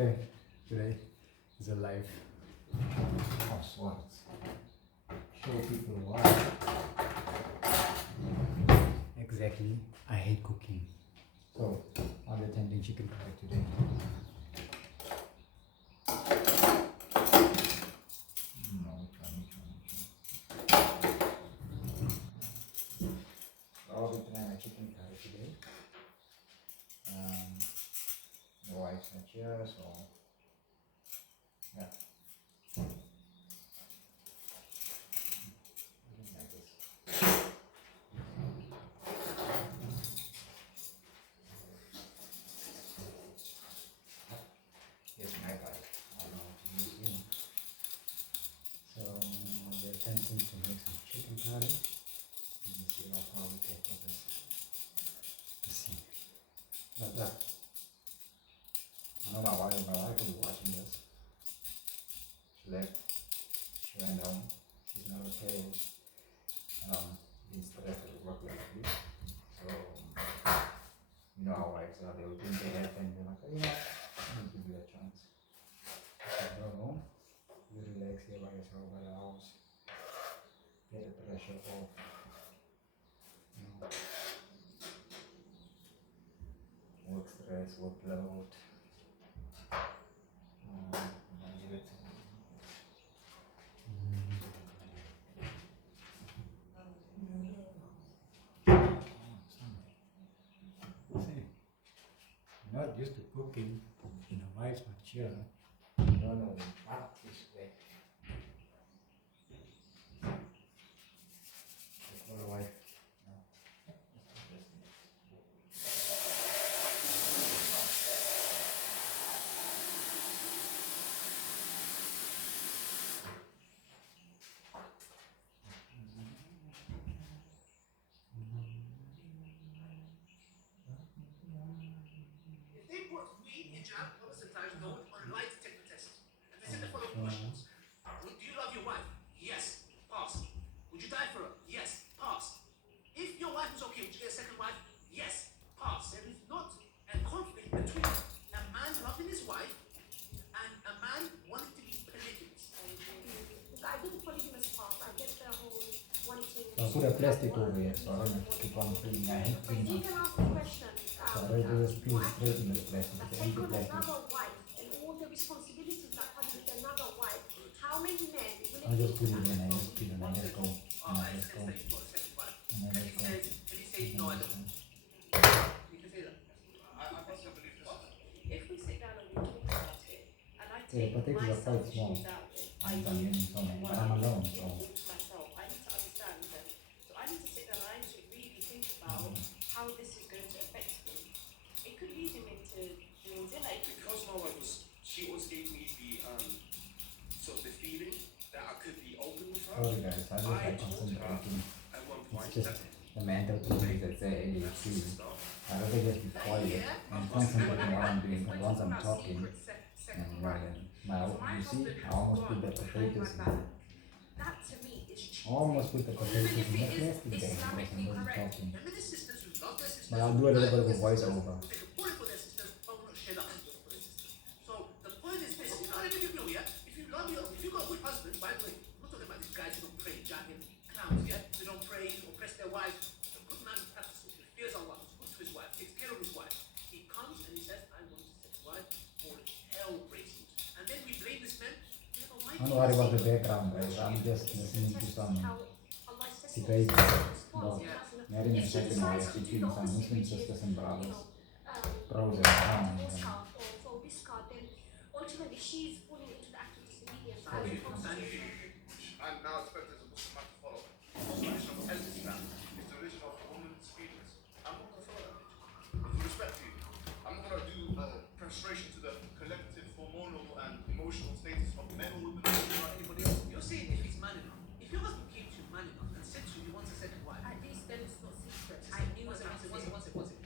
Okay, today is a live of Swarts. Show people why exactly I hate cooking. So I'll be attempting chicken curry today. No, which one? I'll be trying my chicken curry today. The wife's not here, so yeah. Like this. Here's my bite. I don't know how to use it. So we're attempting to make some chicken curry. You can see how far we get with this. Let's see. But I don't know why my wife will be watching this. She left. She went home. She's not okay. Being stressed at work lately. So you know how wives are. They will think they have and they're like, oh, yeah, I'm gonna give you a chance. So go home. You relax here by yourself by the house. Get the pressure off. You know, work stress, workload. Give it. See, I'm not used to cooking. My wife's not here. I don't know what is like. Call the wife. If they put me in jail, a lot of sometimes go online to take the test. And they say the following questions. Do you love your wife? Yes. Pass. Would you die for her? Yes. Pass. If your wife is okay, would you get a second wife? Yes. Pass. There is not a conflict between a man loving his wife and a man wanting to be polygamous. I think polygamous part, I get the whole wanting. I'll put a plastic over here so I don't have to keep on cleaning. I hate But you cleaning. can ask the question. So I already just peel straight in the plastic. That It's take empty on plastic. another wife and all the responsibilities that come with another wife. How many men will I'll it just put be? it in. I just peel and I just go. And I I just go. sense that you've got a second wife. And I And just go. he says, no, I don't. You can say that. I personally believe this. If we sit down and we talk about it, and I Yeah, take but potatoes my are quite small. selfishness out of it, I'm using so many, but I'm alone, so. to myself, I need to understand them. So I need to sit down and I need to really think about how this is going to affect him. It could lead him into doing zina. Because my wife was, she always gave me the sort of the feeling that I could be open with her. Sorry guys, I just like I told her concentrating. at one It's point just that the mental thing that say ADHD. I'd rather just be quiet and concentrate on what I'm doing. And once I'm talking, and you see, I almost put the potatoes in. That to me is cheating. I almost put the potatoes in the plastic bag because I'm Islamically not correct. talking. Remember the sisters who love their sisters. But I'll do a little bit of a voiceover. Who take a bullet for their sisters, but will not share the husband for their sisters. So the point is this, you know, let me give you a yeah? If you love your, if you got a good husband, by the way, I'm not talking about these guys who don't pray, jagging clowns, yeah? Who don't pray, who oppress their wives. A good man practices, he fears Allah, he's good to his wife, takes care of his wife. He comes and he says, I want to set his wife, or hell breaks loose. And then we blame this man. Don't worry about the background guys, I'm just listening to some debate about marrying a second wife between some Muslim sisters and brothers. Pros and cons. For this card, then ultimately she's falling into the act of disobedience. I'm now expected as a Muslim man to follow. The religion of Islam is the religion of woman's feelings. I'm not going to follow that religion. With respect to you, I'm not going to do prostration to the collective hormonal and emotional status of men or women or anybody else. You're saying if he's man enough. If your husband came to you man enough and said to you he wants a second wife, At least then it's not secret. I knew about it.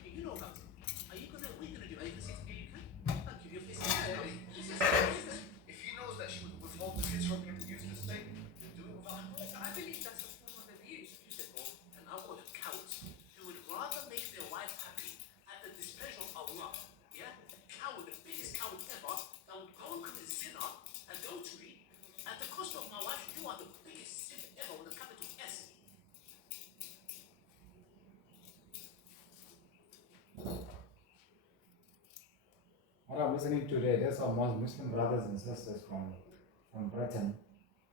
You know about it. Are you gonna? What are you gonna do? Are you gonna say to me you can? What I'm listening to today, there's some Muslim brothers and sisters from Britain.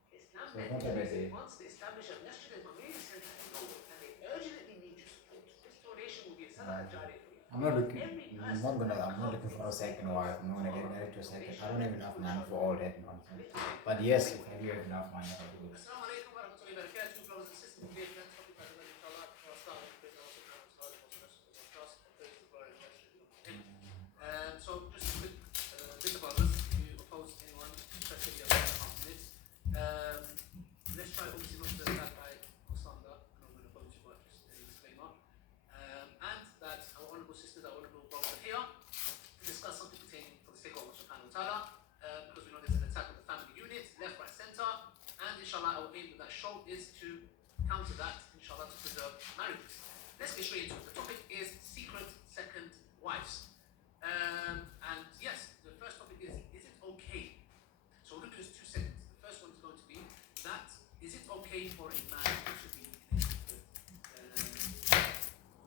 Islam So it's not a bad day. wants to establish a masjid in Mamili Center in Norwood, and they urgently need your support. This donation will be a sadaqah jariyah for you. I'm not looking. Every I'm person not looking for a second wife. I'm not gonna get married to a second. I don't have enough money for all that nonsense. But yes, if I do have enough money, I'll do it. Assalamu alaikum wa rahmatullahi wa barakatuh, brothers and sisters. Today, let's talk about the inshallah. We'll start with the Allah subhanahu wa ta'ala, most merciful, most just, and praise the glory and blessing of Him. So, just a quick bit about us. If you oppose anyone, especially about 1.5 minutes. Let's try obviously not to attack by slander, and I'm going to oppose you, but just a disclaimer. And that our honourable sisters, our honourable brothers are here to discuss something pertaining for the sake of Allah subhanahu wa ta'ala, because we know there's an attack on the family unit, left, right, centre, and inshallah our aim with that show is to counter that, inshallah, to preserve marriages. Let's get straight into it. The topic is secret second wives. And yes, the first topic is it okay? So we're going to do this 2 segments. The first one is going to be that, is it okay for a man to be in a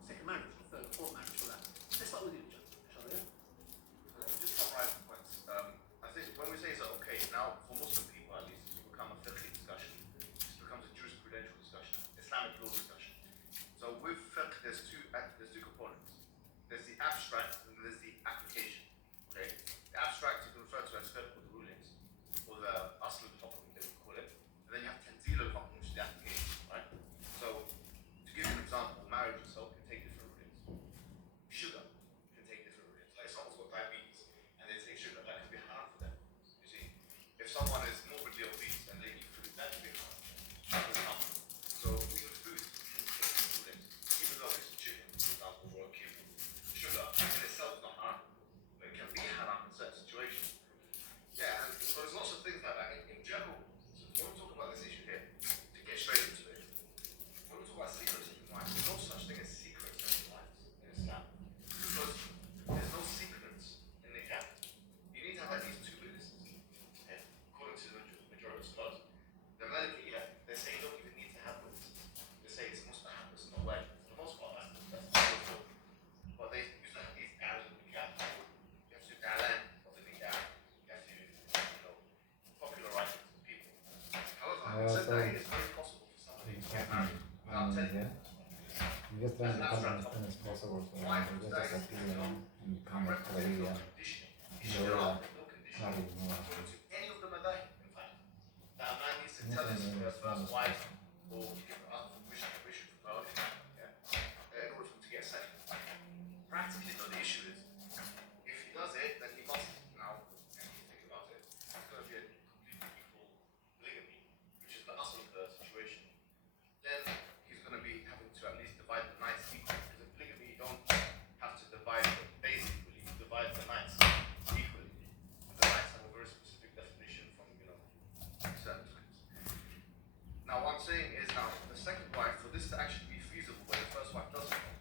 second marriage, or third, or fourth marriage for that? Let's start with you, John. Shall we? Just summarize the points. I think when we say is it okay, now for Muslim people at least, it's become a fiqh discussion. It becomes a jurisprudential discussion, Islamic law discussion. So with fiqh, there's two components. There's the abstract and there's the application. Okay? The abstract you can refer to as fiqh or the rulings, or the asl al-hukm, they would call it. And then you have tanzil al-hukm, which is the application, right? So to give you an example, marriage itself can take different rulings. Sugar can take different rulings. Like someone's got diabetes and they take sugar, that can be haram for them. You see, if someone is morbidly obese and they eat food, that can be haram. That is haram. So even food can take different rulings. Even though it's chicken, for example, or a cube, sugar in itself is not haram, but it can be haram in certain situations. Yeah, and so there's lots of things like that. In general, so when we talk about this issue here, to get straight into it, when we talk about secret second wives, there's no such thing as secret second wives in Islam. Because there's no secrets in nikah. You need to have at least 2 witnesses. Okay? According to the majority of scholars. The Maliki, they say you don't even need to have witnesses. They say it's mustahab, it's not wajib. For the most part, that's the thought. But they use that these arrows of nikah. You have to do dalan of the nikah. You have to, popularize it to people. However, having said that, it is very possible for somebody to get married without telling you. I'm just trying to come as soon as possible, so I'm just disappearing and come up to the sorry, no. Any of the madahib, in fact, that a man needs to tell his first wife or give her permission from her, in order for him to get a second. Practically, though, the issue is, if he does it, then he must now, if you think about it, it's going to be a completely equal polygamy, which is the asl of the situation. Then he's going to be having to at least divide the nights equally. Because in polygamy, you don't have to divide the days equally, you divide the nights equally. And the nights have a very specific definition from, certain times. Now, what I'm saying is now, the second wife, for this to actually be feasible when the first wife doesn't know,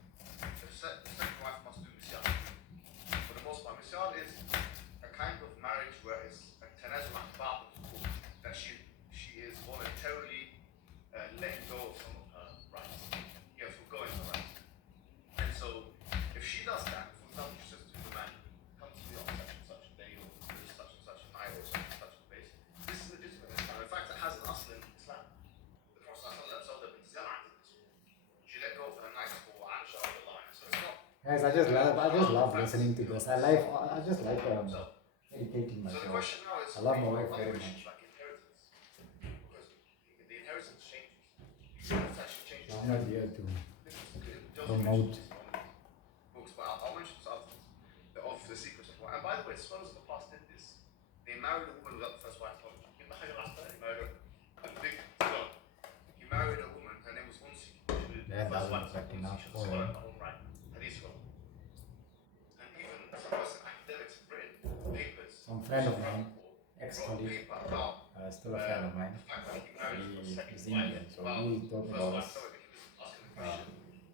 the second wife must do misyal. For the most part, misyal is a kind of marriage where it's a tanazul akbar, that she is voluntarily letting go of some of her rights. Forgoing her rights. And so, if she does that, for example, she says to the man, come to me on such and such a day, or such and such a night, or such and such a place, this is legitimate in Islam. In fact, it has an asl in Islam. The Prophet ﷺ she let go of her nights for Aisha, so it's not. Guys, I just love listening to this. I just like educating So the myself. question now is, I love my wife other very issues much. like inheritance, because the inheritance changes. It's actually changes. I'm not here to Joseph promote. books, but I'll mention this afterwards. Of the secrets of one. And by the way, scholars of the past did this. They married a woman without the first wife. In the Hajar last time, he married a big scholar. He married a woman, her name was Unsi. Yeah, that was like enough for scholar in her own right. Hadith scholar. And even some Western academics have written papers. some friend of mine, ex-colleague, paper about still a friend of mine. the fact that he married his second He's wife. Indian, so he told me about this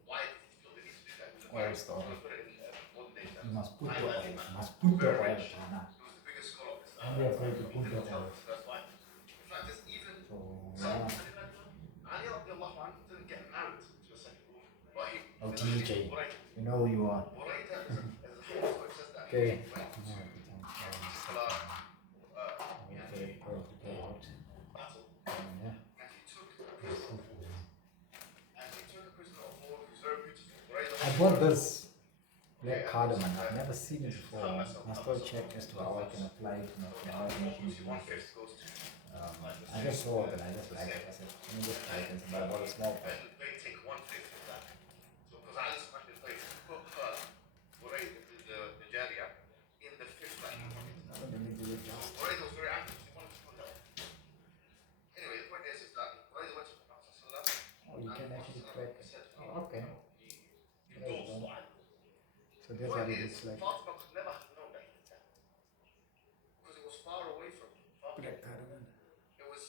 Why did he feel the need to do that? oil story. Put it in modern day You terms. must put the oil, you must put the oil, Tana. He was the biggest scholar of his I'm here for you to put the didn't tell oil. his first wife. In fact, there's even So, some yeah. Ali radiallahu anhu didn't get married to a second woman. But he Oh, TJ, you know who you are. Buraida is a hadith where it says that Okay. he went to bought this black cardamom. I've never seen it before. I still check as to how I can apply it to my making use One this. fifth goes to I just saw it and I just liked it. I said, let me just try it. But I bought a small pack. they take one fifth of that. So because I just like the place, put her, already the Jaria in the fifth line. I don't really do it just. Already was very angry. She wanted to put her. Anyway, the point is that already went to the Prophet Oh, you can actually crack it. Oh, okay. he endorsed what I do. So that's what it looks like. Fatima could never have known that he did that. Because it was far away from him. Black cardamom. It was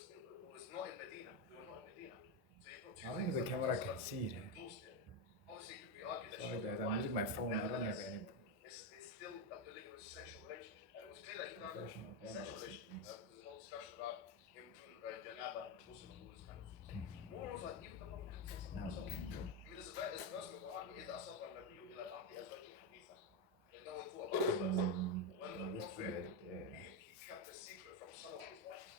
not in Medina. We were not in Medina. So you've got two I think the camera can see it. endorsed it. Obviously, it could be argued that Sorry guys, I'm using my phone. I don't have any it's still a polygamous sexual relationship. And it was clear that he done professional a sexual camera. relationship. There's a whole discussion about him doing janaba and ghusl and all this kind of thing. Moreover, even the Prophet Muhammad No. I mean, there's a verse in the Quran, إِذَا أَصَرَّ النَّبِيُّ إِلَى الْأَرْضِ أَزْوَاجِهِ حَدِيثًا. There's no one thought about this verse. When the Prophet, he kept a secret from some of his wives.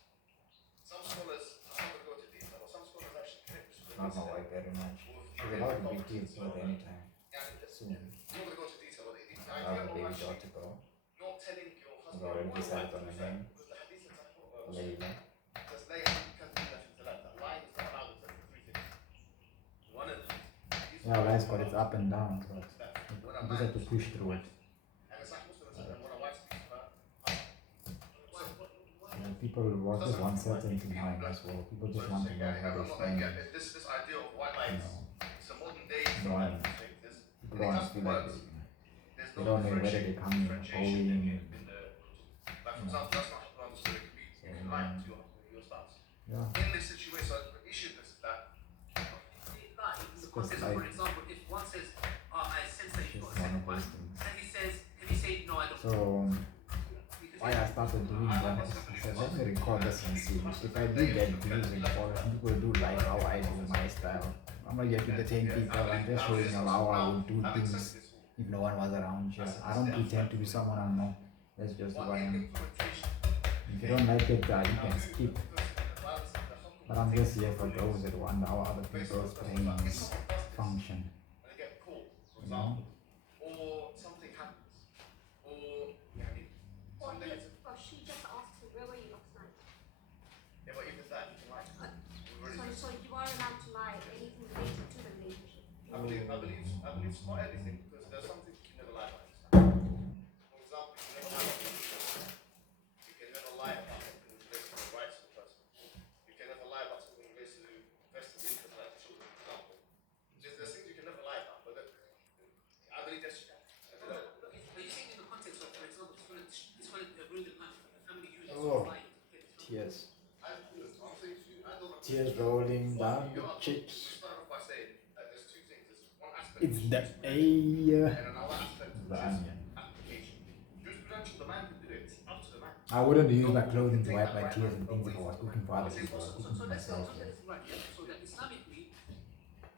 Some scholars, I'm not going to go into detail, but some scholars actually connect this with Not my wife very much. She's about to be kids birth anytime soon. I'm not going to go into detail, but the I idea have a of baby actually daughter girl. not telling your I've husband already or wife decided on to the say, name. because the hadith is like, Layla. because Layla can't do that into that. That line is not allowed except for three things. One of them. Yeah, line's got its up and down, so you just have to push through it. And it's like Muslims that when a wife speaks to her, People just want certainty in mind as well. People just want to know how they stand. this idea of white lies, it's a modern day No, I don't. People don't want to feel like they don't know whether they're coming or going. Like for example, that's not how understood it could be. You can lie to your spouse. Yeah. In this situation, so the issue is that In the context of, for example, if one says, I sense that you've got a One second of those wife, things. and he says, can you say, no, I don't? So why I started doing that, I said let me record this and see. If I do get views and followers, people do like how I do my style. I'm not here to entertain people, I'm just showing them how I would do things if no one was around here. I don't pretend to be someone I'm not. That's just who I am. If you don't like it, you can skip. But I'm just here for those that wonder how other people's brains function. You know? or something happens, or Well, she just asked me, where were you last night? yeah, but even that you can lie to them. So you are allowed to lie anything related to the relationship. I believe it's not everything because there's some things you can never lie about. For example, you can never lie about something which relates to the rights of the person. You can never lie about something which relates to vested interest like children, for example. There's things you can never lie about, but I believe that's you can. Are you saying in the context of, for example, it's going to ruin the family unit? Oh, tears. Tears rolling down the cheeks. It's the A. The onion. I wouldn't use my clothing to wipe my tears and things if I was cooking for other people. I was cooking for Let's myself. get this right, yeah? So that Islamically,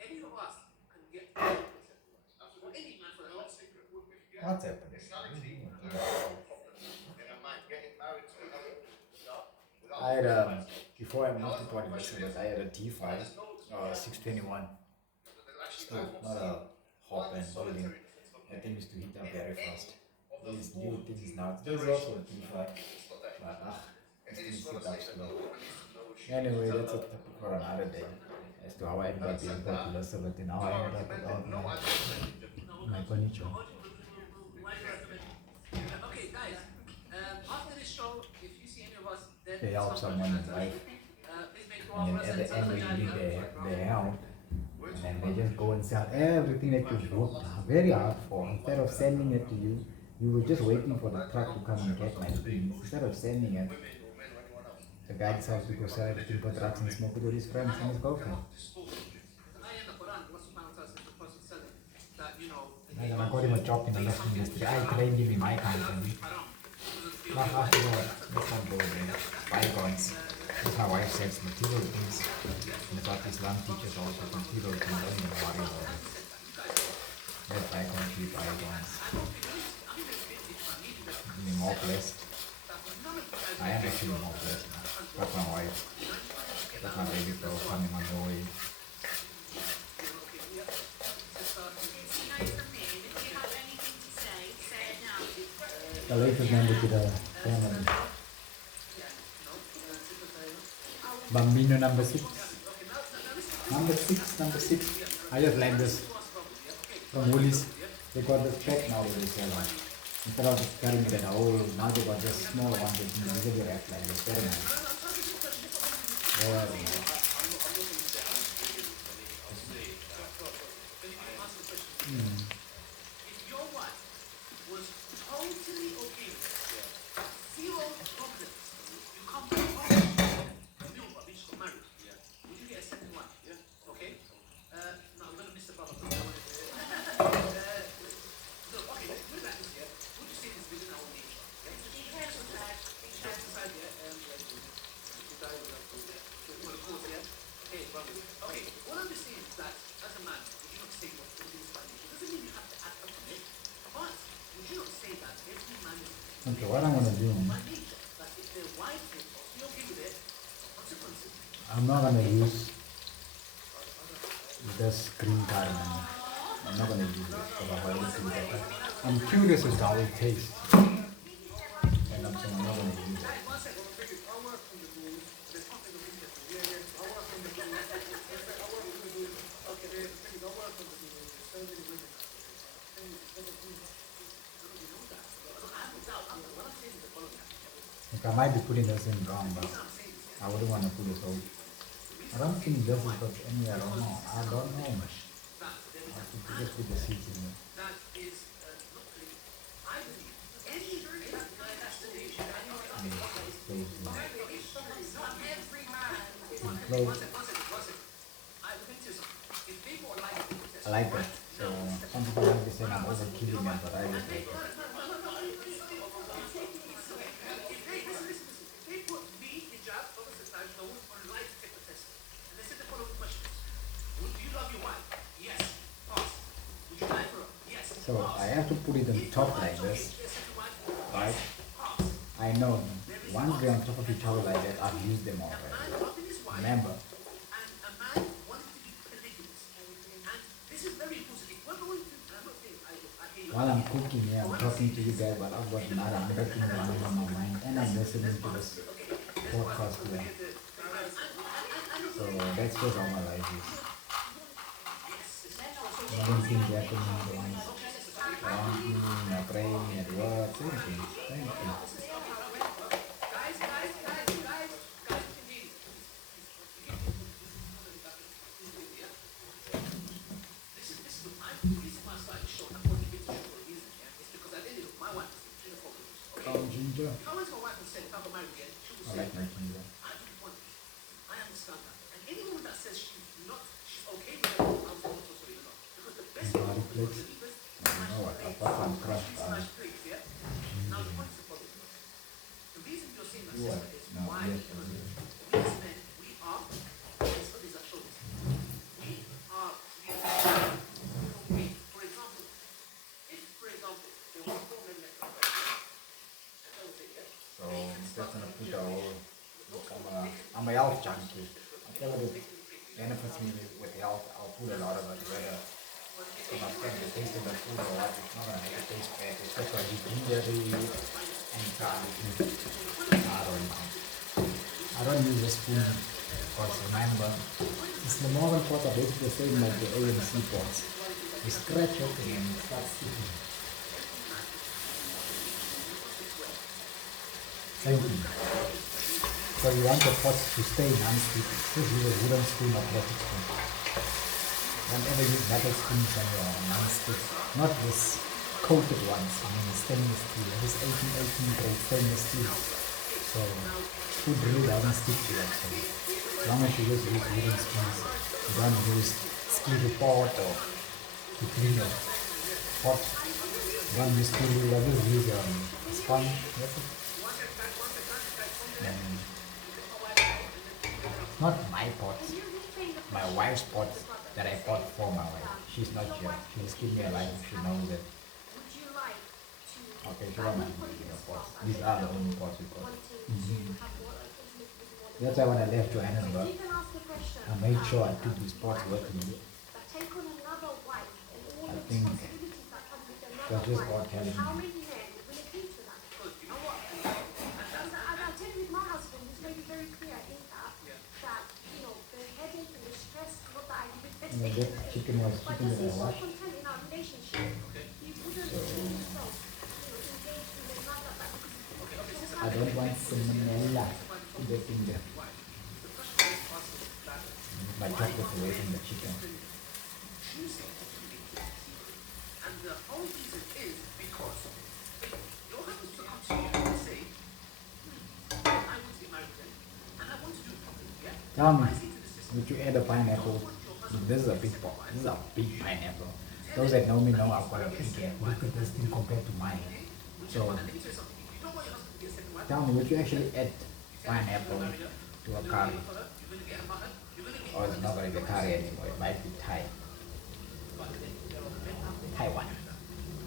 any of us can get or any man for that matter. What's happening? I had before I moved to Port Elizabeth, I had a T5 621 stove, not a hop and building. That thing used to heat up very fast. These new things now, there's also a T5, but these things heat up slow. Anyway, that's a topic for another day as to how I ended up being Port Elizabeth and how I ended up without my furniture. Okay, guys, after this show, if you see any of us dead, They help someone in life, please make dua and for then us at the and end when you Salah need Jannah. their help, and then they just go and sell everything that you've worked very hard for. Instead of sending it to you, you were just waiting for the truck to come and get my things. Instead of sending it, the guy decides to go sell everything for drugs and smoke it with his friends and his girlfriend. And then I got him a job in the left industry. I couldn't give him my company. Not after all, let's not go there. Bygones. As my wife says, material things. And about Islam teaches also material things. Don't even worry about it. Let bygones be bygones. I'm more blessed. I am actually more blessed now. Got my wife. Got my baby girl coming on the way. The latest member to the family. Bambino number 6. Number 6. I just like this from Woolies. They got this pack now with this yellow. Instead of just carrying it at whole, now they got this small one that you usually wrap like this. Very nice. Very nice. If your wife was totally okay with it, zero problems, you come back home, you just got married, would you get a second wife? Okay? No, I'm gonna miss the brother. No, okay, put it like this, would you say this within our nature? Be careful, Dad. Be careful. Okay, what I'm just saying is that as a man, would you not say what this by nature? Doesn't mean you have to act upon it, but would you not say that every man is Okay, what I'm gonna do, by nature? That if their wife is okay with it, consequences. I'm not gonna use this green card anymore. I'm not gonna use it because I've already seen that. I'm curious as to how it tastes. And I'm saying I'm not gonna use it. Like I might be putting this in wrong, but I wouldn't want to put it out. I don't think this is got any, I don't know. I don't know. I think you just put the seeds in it. That is not clean. I believe any destination, Not every man is And close. I like that. So some people like to say I'm over killing it, but I just like it. So I have to put it on top like this, right? I know once they're on top of each other like that, I've used them already. Remember? While I'm cooking here, I'm talking to you guys, but I've got another thing running on my mind, and I'm listening to this podcast here. So that's just how my life is. Nothing things happening once around me, my praying at work, same thing, same thing. Oh, ginger. I like my ginger. I understand that. And any woman that says she's okay with it, I was also sorry, not. Because the best And garlic flakes. You know what? Apart from crushed garlic. now what is the problem? The reason you're saying that What? sister is No, why yes, because yes. we as men, we are there's studies that show this. We are for example, if for example there were 4 men left and So that's gonna put a whole, I'm a health junkie. Whatever it benefits me with health, I'll put a lot of it. Whether if I spend the taste in the food or what, it's not gonna make it taste bad. It's just gonna be gingery and garlic. I don't use a spoon because remember, it's the modern pot are basically the same like the AMC pots. You scratch it and it starts sticking. Same thing. So you want the pots to stay non-stick, just use a wooden spoon or plastic spoon. Don't ever use metal spoons on your non-stick. Not this coated ones, I mean stainless steel. This 1818 grade stainless steel. So food really doesn't stick to it. So as long as you just use wooden spoons, you don't use steel pot or to clean your pot. You don't use steel, you just use a sponge. That's it. And not my pots, my wife's pots that I bought for my wife. She's not here. She just give me a line. She knows that. Would you like to Okay, she won't mind using the pots. These are the only pots we got. That's why when I left Johannesburg, you can ask the question I made sure I took these pots with me. that take on another wife and all I the think responsibilities that come with that's another just God wife? telling How me. many men will agree to that? And that chicken was But chicken does in he a so wash. content in our relationship? He wouldn't change himself, to engage with another, but because I don't want salmonella in the finger. My chocolate away from the chicken. And the whole reason is because if your husband to come to you and say, I want to get married again, and I want to do it properly, yeah? Tell me, I say to the sister, would you add a pineapple? This is a big pot. This is a big pineapple. Those that know me know I've got a big hand. Look at this thing compared to mine. So, and let me tell you something, if you don't want your husband to get a second wife, tell me, would you actually add pineapple to a curry? you're gonna get a mother, you're gonna get Or it's not going to be curry anymore? It might be Thai. Taiwan. a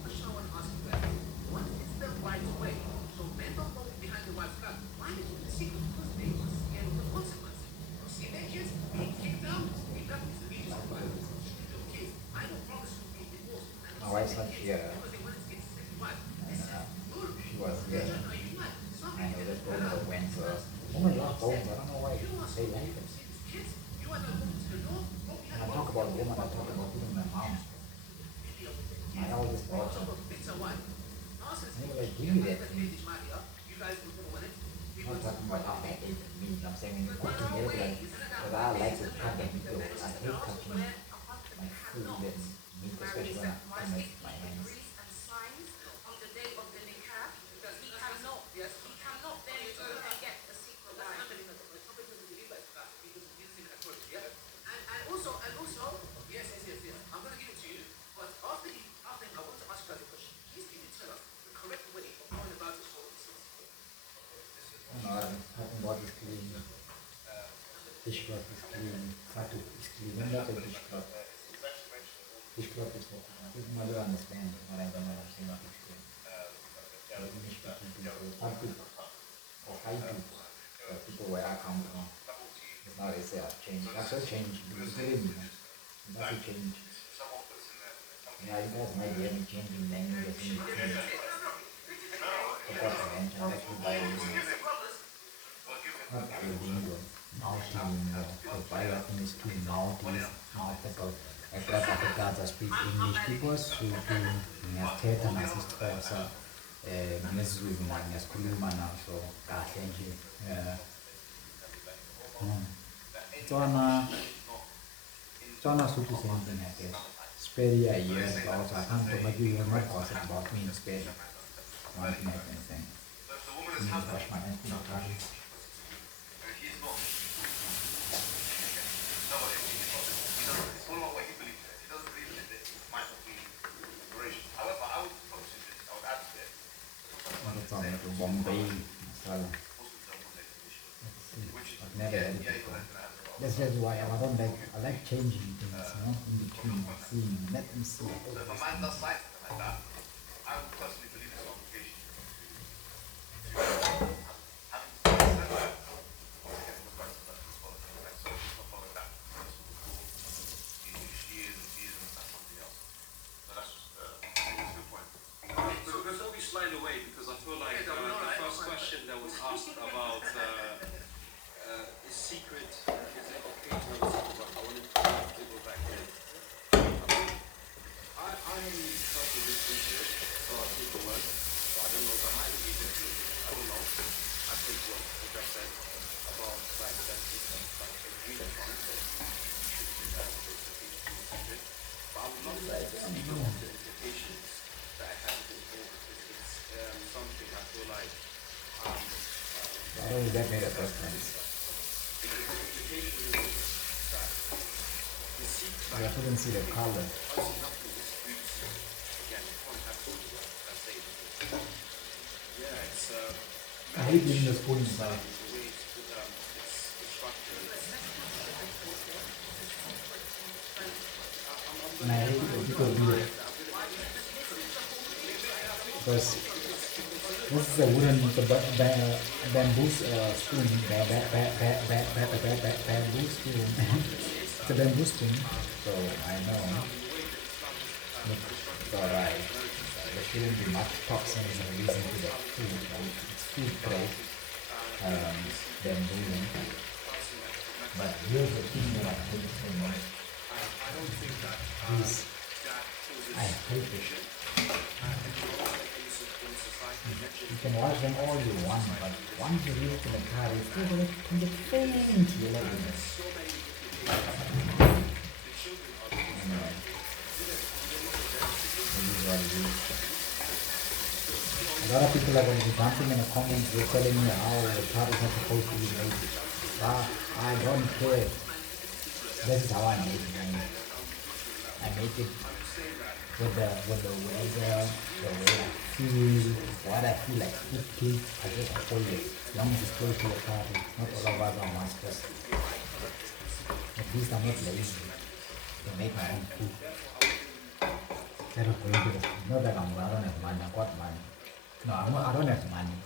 question I want to ask you guys. What is the right way? So men don't go behind the wife's back. Why is it the secret? Because they are scared of the consequences. You see their kids being kicked out. That is the reason why your kids. I don't promise you being divorced. My wife's not here. Because they wanted to get a second wife. She was here. I know that Bono went to woman love Bono. I don't know why they like it. When I talk about woman, I talk about even my mom. My eldest daughter. They were like, give me that thing. I'm not talking about how I hate meat. I'm saying when you cook together, like, because I like to cut the meat though. I hate touching my food and meat, especially when I make my hands. on the day of the nikah, he cannot then go and get a secret wife. And also, yes, I'm gonna give it to you. But after I want to ask you guys a question. Please can you tell us the correct way of going about this whole business? No, I'm talking about this clean. Dishcloth is clean. Fatu is clean. When that's a dishcloth. Dishcloth is what I don't understand what I don't know. I'm saying about dishcloth. English speaking people, Fatu or Haidu, the people where I come from. It's not they say I've changed. That's a change. It's really, that's a change. Yeah, you guys might be having changing language or something. Because I mentioned actually bilingual. Not bilingual. Multilingual. Because bilingual is two multis, multiple. Ekrat Afrikaans speak English people who do thetha nasisiXhosa ngesiZulu ngiyasikhuluma naso kahle nje. Tswana suit is anything I guess. Sperry a year also I can't but you will not gossip about me in Sperry. One thing I can say. I need to wash my hands in the toilet. That's all like a Bombay masala. I've never had it before. That's just why I don't like, I like changing things, you know, in between, seeing, let them see. So if a man does like something like that, I would personally believe it's an obligation to having to say that. Obviously, it goes back to that as well. Like, so if she's not following that, that's cool. If she isn't, that's something else. So that's just that's a good point. So before we slide away, because I feel like the first question that was asked about is secret, is it okay to have a secret wife? I wanted to go back there. I haven't heard of this research, so I'll take the word. So I don't know, that might be different. I don't know. I take what the guy said about like that different, like agreed upon that you should do that, basically, to be secret. But I would not like to speak about the implications that it has before, because it's something I feel like I don't know that made a difference. the implication is that the secret, I couldn't see the color. obviously nothing is really secret. Again, you can't have something that's safe. Yeah, it's I hate leaving the spoon inside. the way it's structured. And I hate it when people do it. Because this is a wooden bamboo spoon. Bamboo spoon. It's a bamboo spoon. So I know. Look, it's alright. There shouldn't be much toxins releasing to the food. It's food grade bamboo. But here's the thing that I hate so much. I don't think that These, that causes I hate it. and you don't like any in society that You can watch them all you want, but once you reach in the car, it's still going to get faint yellow in it. so many implications. The children are the ones Anyway, this is what it is. A lot of people are going to be jumping in the comments, they're telling me how the car is not supposed to be made. I don't care. This is how I make it. I make it with the weather, the way I feel, what I feel like cooking. I just hold it. As long as it's close to the car, not all of us are masters. At least I'm not lazy. I make my own food. Instead of going to the, not that I don't have money, I've got money. No, I don't have money.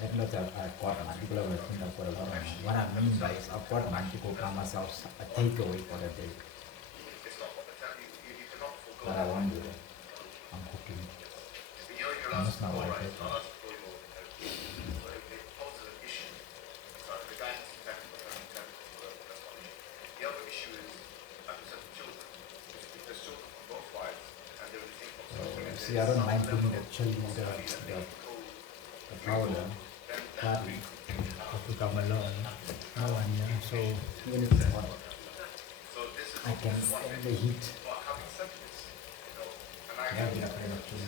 That's not that I've got money. People are think I've got a lot of money. What I mean by is I've got money to go buy myself a takeaway for the day. But I won't do that. I'm cooking. And that's not what I do. The other issue is, like I said, the children. If there's children on both sides, and they will think of something. See, I don't mind putting the chili, the powder, curry, I put them alone. No one, yeah. So even if it's hot, I can stand the heat. Yeah, we are afraid of chili.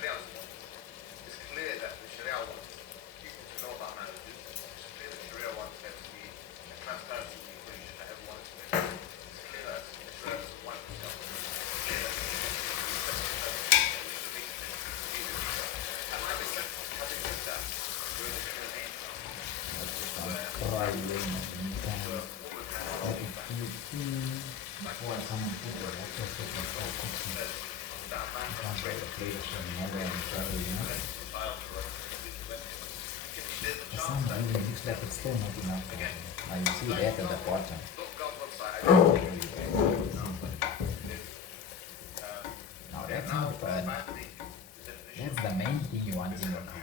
It's clear that the Sharia wants people to know about marriages. It's clear that Sharia wants there to be a transparency of the equation that everyone is clear. It's clear that the Sharia doesn't want to sell. It's clear that having said that, we're in a different age now. Or are you waiting at the meantime? Like if before someone put the water so they can start cooking. You can't get the plate from another and travel, you know? For some reason it looks like it's still not enough. Now you see that at the bottom. Now that's not bad. That's the main thing you want in your car.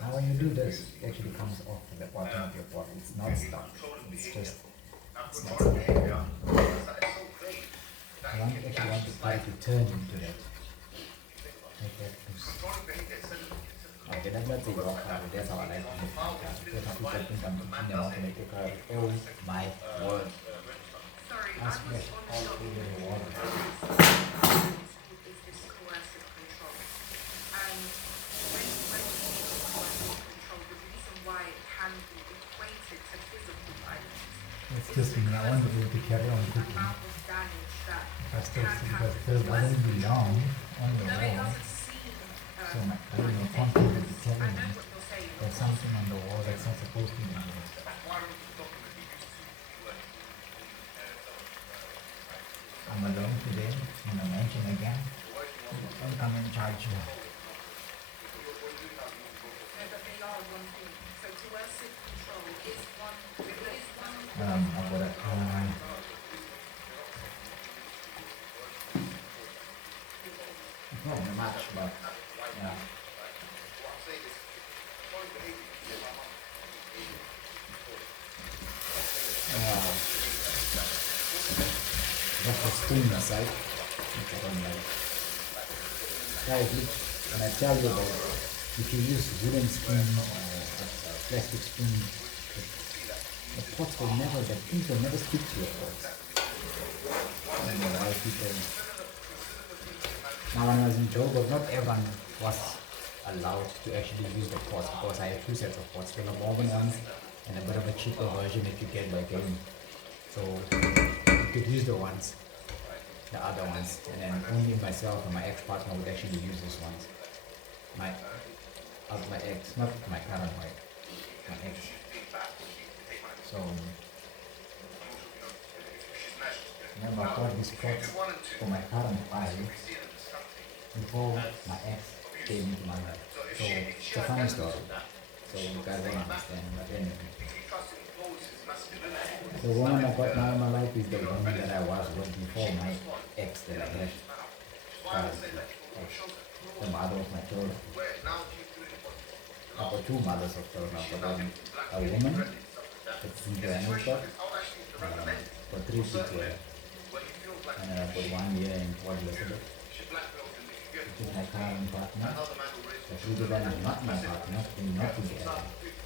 Now when you do this, it actually comes off to the bottom of your bottle. It's not stuck. It's just, it's not stuck. I actually want the car to turn into that. Like that loose. Okay, that's not the rock car. That's how I like to make my car. Because some people think I'm thinking they want to make a car. Oh my word. Sorry, I smashed all over the water. is this coercive control. And when you speak of coercive control, the reason why it can be equated to physical violence Excuse me, I want to carry on the cooking. amount of damage that Because can happen. there doesn't belong on the No, it wall. doesn't seem. So my, I don't know, something that is I telling know me what you're saying. there's something on the wall that's not supposed to be there. I'm alone today, and I mention again, don't come and charge me. No, but they are one thing. So coercive control is one. It is one. I've got a, not much, but yeah. Got the spoon aside, which I don't like. Guys, look, when I tell you that if you use wooden spoon or a plastic spoon, the pots will never, the things will never stick to your pots. I don't know why people. Now when I was in Joburg, not everyone was allowed to actually use the pots because I have two sets of pots, the Morgan ones and a bit of a cheaper version that you get by getting. So you could use the ones, the other ones, and then only myself and my ex-partner would actually use these ones. My ex, not my current wife, my ex. So remember I bought these pots for my current wife before my ex came into my life. So it's a funny story. So you guys won't understand, but anyway. The woman I got now in my life is the woman that I was with before my ex that I had. The mother of my children. I've got two mothers of children. I've got a woman that's in Johannesburg, for 3 6 years. When you feel like And for 1 year in Port Elizabeth, you should black belt and if you get which is my current partner. another man will raise The three that are not my partner, we're not together. if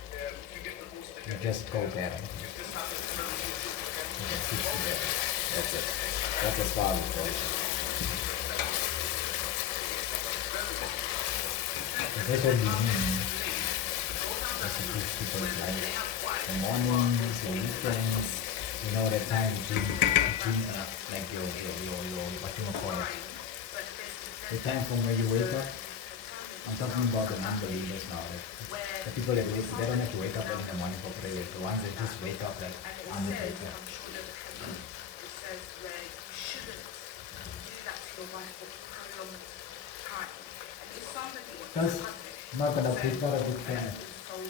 you get divorced We just co-parent. if this happens to them with your children again, We get kids together. That's it. That's as far as it goes. So that's what we mean. Just to keep people's life. The mornings, the weekends, you know, that time between like your what you call it. The time from where you wake up. I'm talking about the non-believers now. Like, the people that wake, they don't have to wake up early in the morning for prayer. The ones that just wake up like I'm the baker. It says where you shouldn't do that to your wife for prolonged time. And if somebody was Because not a big fan. insulting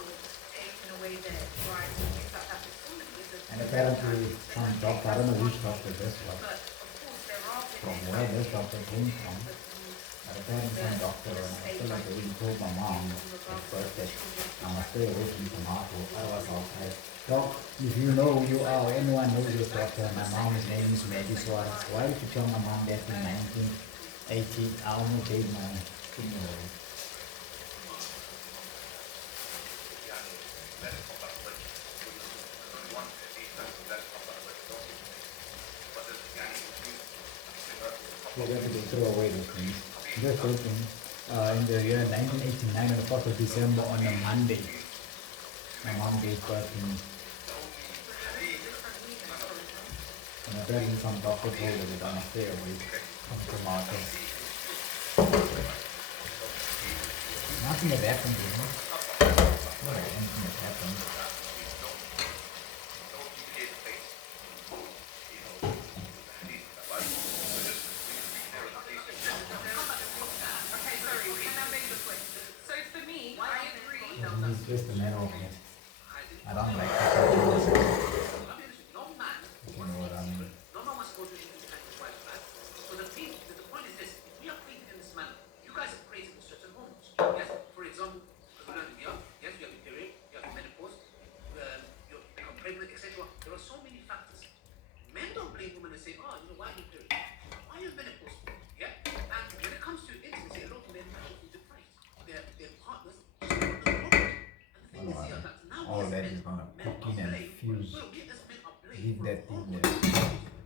or taking away their rights and things like that, if somebody is a And apparently some doctor, I don't know which doctor this was, but of course there are from women where this doctor came from. But apparently some doctor, and I feel like they even told my mom at first that I must stay away from tomatoes. I was outside. Doc, if you know who you are, or anyone knows this doctor, my mom's name is Noshi Swarts. Why did you tell my mom that in 1980? I almost gave my thing away. So we have to throw away those things. Just joking. In the year 1989, on the 1st of December, on a Monday, my mom gave birth to me. And apparently some doctor told her that I must stay away from tomatoes. Nothing has happened to me. Not anything has happened. okay, sorry, can I make the point? So for me, I agree. It's just a matter of it. I don't like it. No man You know what I mean? no man wants to go through this kind of wife, man. So the point is this: if we are created in this manner, you guys are created in certain hormones. Yes, for example, because we learned here, yes, you have a period, you have menopause, you become pregnant, etc. There are so many factors. Men don't blame women and say, oh, you know, why are you period? Why are you menopause? Yeah, and when it comes to intimacy, a lot of men are often deprived. Their partners just want the problem. And the thing is here that now All we that as is men gonna men cook are in and blamed. fuse. Well, we as men are blamed Leave for that all thing the there.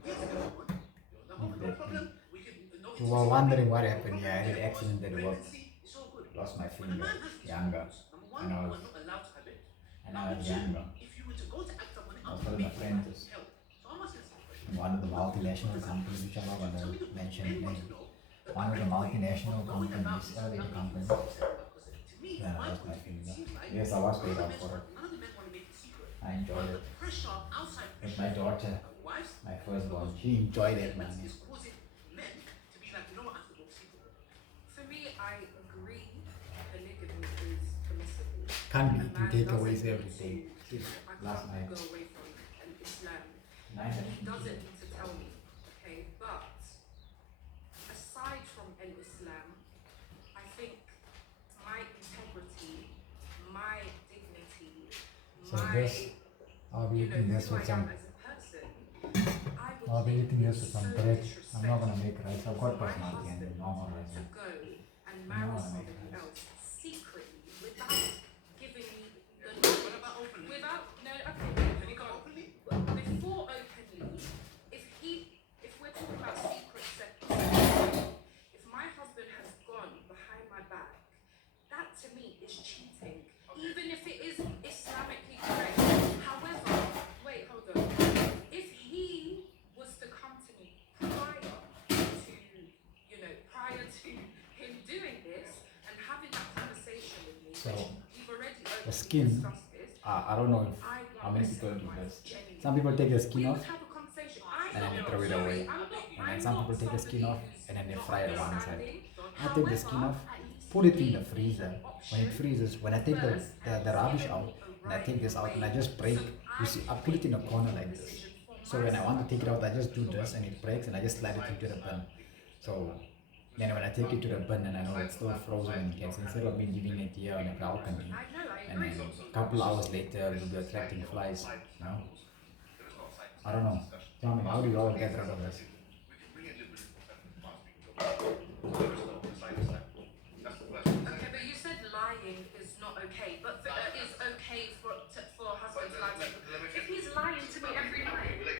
Here's the good one. Leave No that problem. thing. We can no You were wondering what happened here. I had an accident at work. It's all good. Lost my When a finger. man has these Younger. hormones, number And I one, was, you are not allowed to have it. and I was younger. If you were to go to act up on it, I was I'm an making apprentice. help. So I'm asking some questions. In one of the multinational companies, which I'm not going Tell me to the mention men the want name. to know One of the multinational companies, elevator companies. to me, Then I my lost my point of view, it finger. seems like Yes, I was paid up for it. none of the men want to make it secret. I enjoyed But it. the pressure, outside With pressure, my daughter, wives, my firstborn, she enjoyed it, man. is causing men to be like, you know what, I have to go secret. For me, I agree polygamy is permissible. Can't A be, man you take doesn't away need everything. to- I Last can't night. go away from an Islam. Nice. He doesn't need to tell me, okay? But aside from an Islam, I think my integrity, my dignity, So my this, I'll be you know eating who this I with some, am as a person, I would I'll be think eating this it's with some so bread. I'm not gonna disrespectful make rice. I've for got my personality and husband normal rice. to go and No, marry I make somebody rice. else secretly without giving me the What about openly? without no okay Can you come openly? before openly if we're talking about secret sex if my husband has gone behind my back that to me is cheating even if it is Islamically correct however wait hold on if he was to come to me prior to him doing this and having that conversation with me So, which we've already the skin, discussed this I don't know if I how want many this people in do my this. genuine. Some people take the skin We off, would have a conversation. and then they throw it away. And then some people take the skin off and then they fry it one side. I take the skin off, put it in the freezer. When it freezes, when I take the rubbish out, and I take this out and I just break, you see, I put it in a corner like this. So when I want to take it out, I just do this and it breaks and I just slide it into the bin. So then when I take it to the bin and I know it's still frozen and it gets, instead of me leaving it here on a balcony, and then a couple hours later it'll be attracting flies, you know. I don't know. Tell me, how do you all get rid of this? We can bring in liberalism for fast we can talk about. So let us know, let's understand. That's the first one. Okay, but you said lying is not okay.